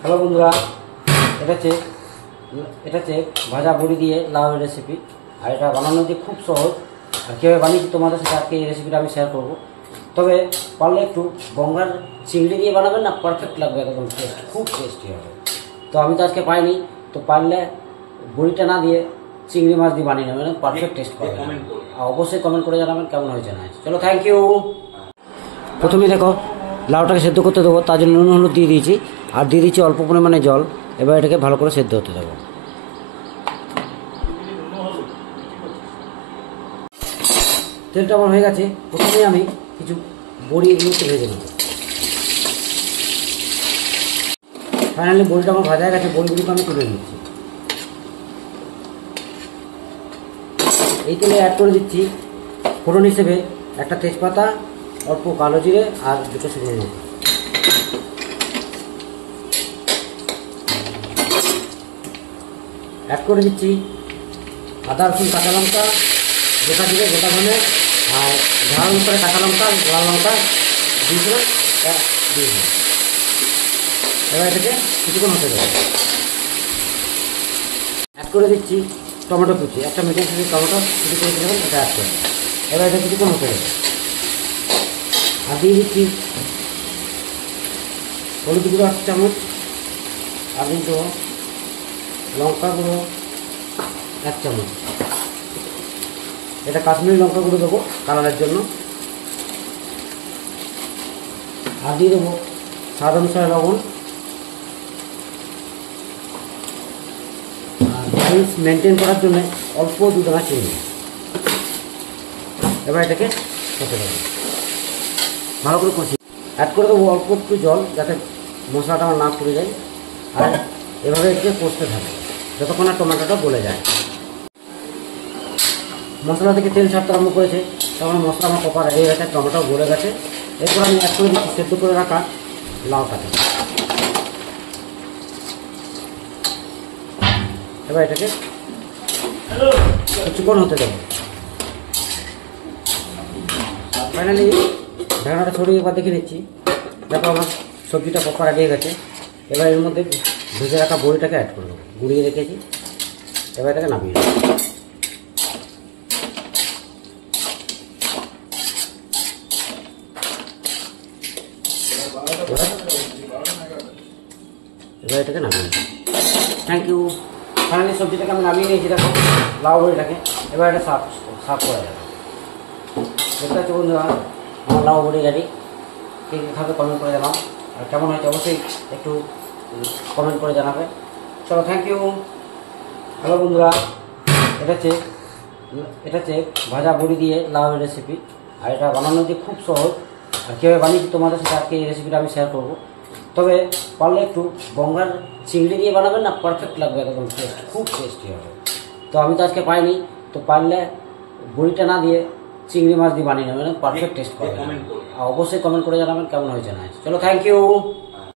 Hello বন্ধুরা, এটা হচ্ছে ভাজা বড়ি দিয়ে লাউয়ের রেসিপি। আর এটা বানানো যে খুব সহজ, আর কীভাবে বানিয়েছি তোমাদের সাথে আজকে এই রেসিপিটা আমি শেয়ার করব। তবে পারলে একটু গঙ্গার চিংড়ি দিয়ে বানাবেন না, পারফেক্ট লাগবে, একদম টেস্ট, খুব টেস্টি হবে। তো আমি তো আজকে পাইনি, তো পারলে বড়িটা না দিয়ে চিংড়ি মাছ দিয়ে বানিয়ে নেবেন, পারফেক্ট টেস্ট পাবেন। আর অবশ্যই কমেন্ট করে জানাবেন কেমন হয়েছে না। চলো, থ্যাংক ইউ। প্রথমে দেখো, লাউটাকে সেদ্ধ করতে দেবো, তার জন্য নুন হলুদ দিয়ে দিয়েছি, আর দিয়ে দিচ্ছি অল্প পরিমাণে জল। এবার এটাকে ভালো করে সেদ্ধ হতে দেবো। তেলটা আমার হয়ে গেছে। প্রথমে আমি কিছু বড়ি এগুলোকে ভেজে নেব। ফাইনালি বড়িটা আমার ভাজা হয়ে গেছে, বড়িগুলিকে আমি তুলে নিচ্ছি। এই তেলে অ্যাড করে দিচ্ছি ফোড়ন হিসেবে একটা তেজপাতা, অল্প কালো জিরে আর দুটো শুকনো লঙ্কা। অ্যাড করে দিচ্ছি আদা রসুন কাঁচা লঙ্কা, গোটা জিরে, গোটা ধনে, আর ঝাল অনুসারে কাঁচা লঙ্কা, লাল লঙ্কা দিয়েছিলাম, দিয়ে দিলাম। এবার এটাকে কিছুক্ষণ হতে দেবো। অ্যাড করে দিচ্ছি টমেটো কুচি, একটা মিডিয়াম সাইজের টমেটো কুচি করে দেবেন, এটা অ্যাড করে। এবার এটা কিছুক্ষণ হতে দেবো। আর দিয়ে দিচ্ছি হলুদ গুঁড়ো 1 চামচ, আর দিয়ে দেবো লঙ্কা গুঁড়ো 1 চামচ। এটা কাশ্মীরি লঙ্কা গুঁড়ো দেবো কালারের জন্য। আর দিয়ে দেবো স্বাদ অনুসারে লবণ। আর ব্যালেন্স মেনটেন করার জন্য অল্প 2 দানা চিনি। এবার এটাকে হতে দেবো, ভালো করে কষি। অ্যাড করে দেবো অল্প একটু জল, যাতে মশলাটা আমার না পুড়ে যায়। আর এভাবে এটাকে কষতে থাকবে যতক্ষণ না টমেটোটা গলে যায়। মশলা থেকে তেল ছাড়তে আরম্ভ করেছে, তখন মশলা আমার কপা হয়ে গেছে, টমেটো গলে গেছে। এরপর আমি অ্যাড করে দিচ্ছি সেদ্ধ করে রাখা লাউটাকে। এবার এটাকে কিছুক্ষণ হতে দেবো। ফাইনালি ঢাকনাটা ছড়িয়ে একবার দেখে নিচ্ছি। দেখো আমার সবজিটা কপা রেডি হয়ে গেছে। এবার এর মধ্যে ভেজে রাখা বড়িটাকে অ্যাড করে দেবো, গুঁড়িয়ে রেখেছি। এবার এটাকে নামিয়ে দেবো। এবার এটাকে নামিয়ে নেব। Thank you. ফাইনালি সবজিটাকে আমি নামিয়ে নিয়েছি, দেখো লাউ বড়িটাকে। এবার এটা সাফ করা যাবে। দেখতে হচ্ছে বন্ধুরা, আমার লাউ বড়ি রেডি। কে কী খাবে কমেন্ট করে জানাও, আর কেমন হয়েছে অবশ্যই একটু কমেন্ট করে জানাবে। চলো, থ্যাংক ইউ। হ্যালো বন্ধুরা, এটা হচ্ছে ভাজা বড়ি দিয়ে লাউয়ের রেসিপি। আর এটা বানানো যে খুব সহজ, আর কীভাবে বানিয়েছি তোমাদের সাথে আজকে এই রেসিপিটা আমি শেয়ার করব। তবে পারলে একটু গঙ্গার চিংড়ি দিয়ে বানাবেন না, পারফেক্ট লাগবে, একদম টেস্ট, খুব টেস্টি হবে। তো আমি তো আজকে পাইনি, তো পারলে বড়িটা না দিয়ে চিংড়ি মাছ দিয়ে বানিয়ে নেবেন, পারফেক্ট টেস্ট পাবেন। আর অবশ্যই কমেন্ট করে জানাবেন কেমন হয়েছে না। চলো, থ্যাংক ইউ।